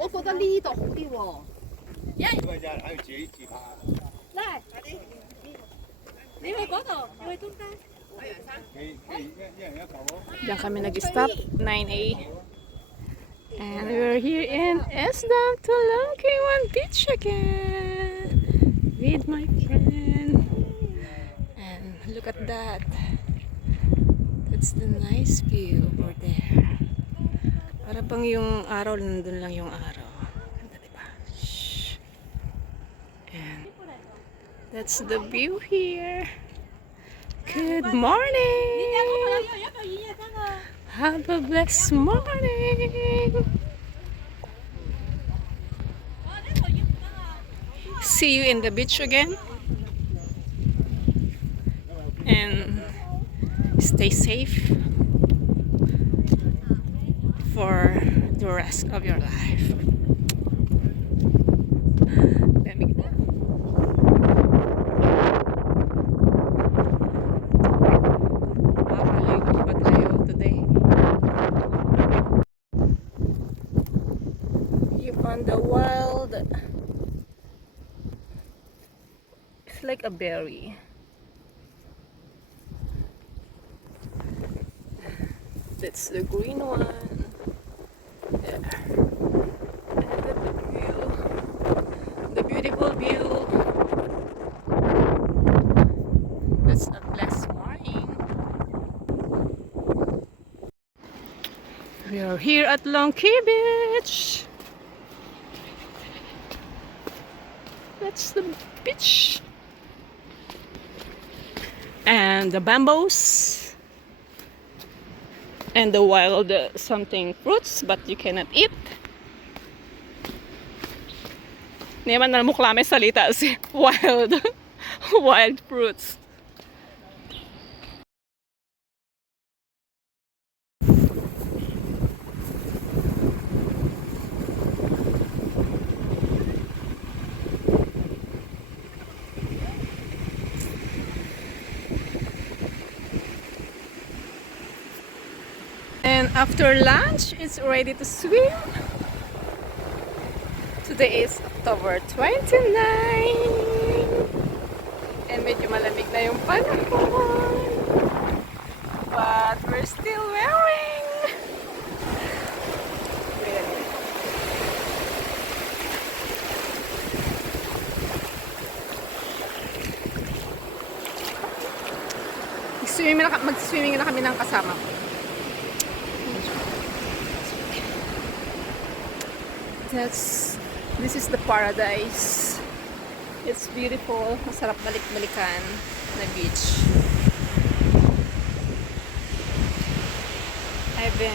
我覺得呢度好啲喎。你去嗰度，你去中間。Diyan kami nag-stop, 9A. And we're here in Esdam Tulungkiwan Beach again with my friend. And look at that. That's the nice view over there. Para bang yung araw, nandun lang yung araw. Ganda, diba? Shhh. And that's the view here. Good morning! Have a blessed morning! See you in the beach again. And stay safe for the rest of your life. Lamig na. Makakaligo pa tayo today. You found the wild. It's like a berry. That's the green one. There. And the view. The beautiful view. That's a blessed morning. We are here at Longkey Beach. That's the beach. And the bamboos. And the wild something fruits, but you cannot eat. Hindi man na mukla may salita si wild wild fruits. And after lunch, it's ready to swim. Today is October 29. And medyo malamig na yung panahon. But we're still wearing. Mag-swimming na kami ng kasama ko. This is the paradise. It's beautiful. Masarap balik-balikan na beach. I've been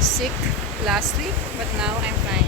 sick last week, but now I'm fine.